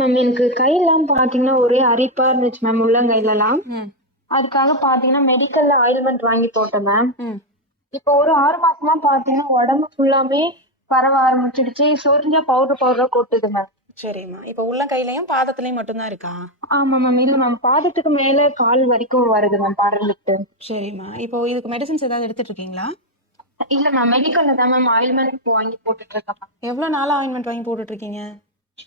Ma'am எனக்கு கையெல்லாம் பாத்தீங்கன்னா ஒரே அரிப்பா இருந்துச்சு மேம், உள்ளங்கையிலலாம். ம் அதுக்காக பாத்தீங்கன்னா மெடிக்கல்ல ஆயில்மெண்ட் வாங்கி போட்டேன் மேம். ம் இப்போ ஒரு 6 மாசமா பாத்தீங்கன்னா உடம்பு ஃபுல்லாமே பரவ ஆரம்பிச்சிடுச்சு. சொரிஞ்சா பவுடரா கொட்டுது மேம். சரிம்மா. இப்போ உள்ளங்கையிலயும் பாதத்துலயும் மட்டும்தான் இருக்கா? ஆமா மேம். இல்ல மேம், பாதத்துக்கு மேல கால் வரைக்கும் வருது மேம் படர்ந்துட்டு. சரிம்மா. இப்போ இதுக்கு மெடிசின்ஸ் ஏதாவது எடுத்துட்டு இருக்கீங்களா? இல்ல மேம், மெடிக்கல்ல தான் மேம் ஆயில்மெண்ட் வாங்கி போட்டுட்டு இருக்கேன் மேம். எவ்வளோ நாளா ஆயின்மெண்ட் வாங்கி போட்டுட்டு இருக்கீங்க?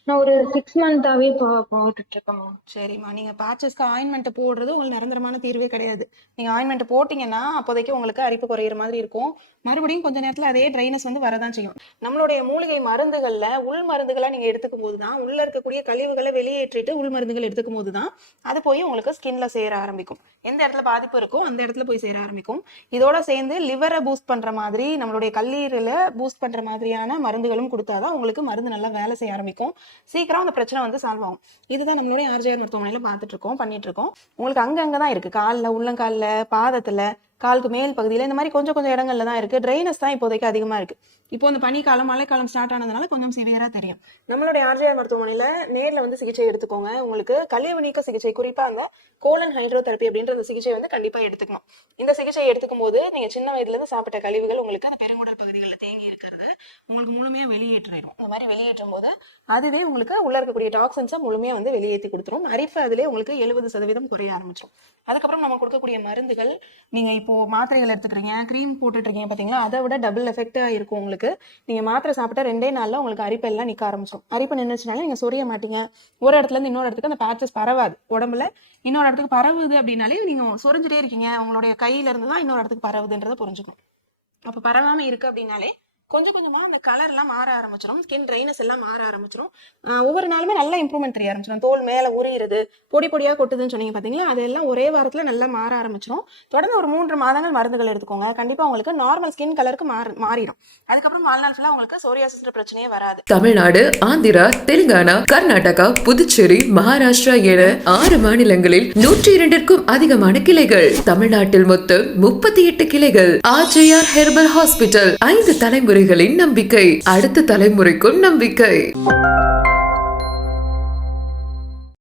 நான் ஒரு 6 மந்த்தாவே போட்டுட்டு இருக்கேன் மேம். சரிம்மா. நீங்க பேட்சஸ்க்கு ஆயின்மெண்ட் போடுறது உங்களுக்கு நிரந்தரமான தீர்வே கிடையாது. நீங்க ஆயின்மெண்ட் போட்டீங்கன்னா அப்போதைக்கு உங்களுக்கு அரிப்பு குறையிற மாதிரி இருக்கும். மறுபடியும் கொஞ்ச நேரத்துல அதே ட்ரைனஸ் வந்து வரதான் செய்யும். நம்மளுடைய மூலிகை மருந்துகள்ல உள் மருந்துகளா நீங்க எடுத்துக்கும் போது தான் உள்ள இருக்கக்கூடிய கழிவுகளை வெளியேற்றிட்டு உள் மருந்துகள் எடுத்துக்கும் போது தான் அது போய் உங்களுக்கு ஸ்கின்ல சேர ஆரம்பிக்கும். எந்த இடத்துல பாதிப்பு இருக்கோ அந்த இடத்துல போய் சேர ஆரம்பிக்கும். இதோட சேர்ந்து லிவரை பூஸ்ட் பண்ற மாதிரி நம்மளுடைய கல்லீரலை பூஸ்ட் பண்ற மாதிரியான மருந்துகளும் கொடுத்தாதான் உங்களுக்கு மருந்து நல்லா வேலை செய்ய ஆரம்பிக்கும். சீக்கிரம் அந்த பிரச்சனை வந்து சால்வ் ஆகும். இதுதான் நம்மளுடைய ஆர்ஜிஆர் மருத்துவமனையில பார்த்துட்டு இருக்கோம், பண்ணிட்டு இருக்கோம். உங்களுக்கு அங்கதான் இருக்கு, காலில், உள்ளங்காலில், பாதத்துல, காலுக்கு மேல் பகுதியில், இந்த மாதிரி கொஞ்சம் கொஞ்சம் இடங்கள்ல தான் இருக்கு. ட்ரைனஸ் தான் இப்போதைக்கு அதிகமா இருக்கு. இப்போ இந்த பனிக்காலம் மழைக்காலம் ஸ்டார்ட் ஆனதுனால கொஞ்சம் சிவியரா தெரியும். நம்மளுடைய ஆர்ஜிஆர் மருத்துவமனையில நேர்ல வந்து சிகிச்சை எடுத்துக்கோங்க. உங்களுக்கு கழிவு நீக்க சிகிச்சை, குறிப்பா அந்த கோலன் ஹைட்ரோதெரப்பி அப்படின்ற அந்த சிகிச்சை வந்து கண்டிப்பா எடுத்துக்கணும். இந்த சிகிச்சை எடுத்துக்கும் போது நீங்க சின்ன வயதுல இருந்து சாப்பிட்ட கழிவுகள் உங்களுக்கு அந்த பெருங்குடல் பகுதிகளில் தேங்கி இருக்கிறது உங்களுக்கு முழுமையா வெளியேற்றிடும். இந்த மாதிரி வெளியேற்றும் போது அதுவே உங்களுக்கு உள்ள இருக்கக்கூடிய டாக்ஸன்ஸை முழுமையா வந்து வெளியேற்றி கொடுத்துரும். அரிப்பு அதிலே உங்களுக்கு 70% குறைய ஆரம்பிச்சிடும். அதுக்கப்புறம் நம்ம கொடுக்கக்கூடிய மருந்துகள், நீங்க இப்போ மாத்திரைகள் எடுத்துக்கிறீங்க, க்ரீம் போட்டுட்டு இருக்கீங்க பாத்தீங்களா, அதை விட டபுள் எஃபெக்டா இருக்கும் உங்களுக்கு. நீங்க மாத்திரை சாப்பிட்டா 2 நாள்ல உங்களுக்கு அரிப்பு எல்லாம் நிக்க ஆரம்பிச்சிடும். அரிப்பு நின்றுச்சுனால நீங்க சொரிய மாட்டீங்க. ஒரு இடத்துல இருந்து இன்னொரு இடத்துக்கு அந்த பேட்சஸ் பரவாது. உடம்புல இன்னொரு இடத்துக்கு பரவுது அப்படின்னாலே நீங்க சொரிஞ்சுட்டே இருக்கீங்க, உங்களுடைய கையில இருந்து தான் இன்னொரு இடத்துக்கு பரவுதுன்றதை புரிஞ்சுக்கணும். அப்ப பரவாம இருக்கு அப்படின்னாலே கொஞ்சம் கொஞ்சமா அந்த கலர் எல்லாம் மாற ஆரம்பிச்சிடும், ஸ்கின் ட்ரைனஸ் எல்லாம் மாற ஆரம்பிச்சிடும். ஒவ்வொரு நாளுமே நல்லா இம்ப்ரூவ்மெண்ட் தெரிய ஆரம்பிச்சிடும். தோல் மேல உரியிறது, பொடி பொடியா கொட்டுதுன்னு சொன்னீங்க பாத்தீங்களா, அதெல்லாம் ஒரே வாரத்துல நல்லா மாற ஆரம்பிச்சிடும். தொடர்ந்து ஒரு 3 மாதங்கள் மருந்துகள் எடுத்துக்கோங்க. கண்டிப்பா உங்களுக்கு நார்மல் ஸ்கின் கலருக்கு மாறிடும். அதுக்கப்புறம் வாழ்நாள் ஃபுல்லா உங்களுக்கு சோரியாசிஸ் பிரச்சனையே வராது. தமிழ்நாடு, ஆந்திரா, தெலுங்கானா, கர்நாடகா, புதுச்சேரி, மகாராஷ்டிரா என 6 மாநிலங்களில் 102க்கும் அதிகமான கிளைகள். தமிழ்நாட்டில் மொத்தம் 38 கிளைகள். ஆர்ஜிஆர் ஹெர்பல் ஹாஸ்பிட்டல், 5 தலைமுறைகளின் நம்பிக்கை, அடுத்த தலைமுறைக்கும் நம்பிக்கை.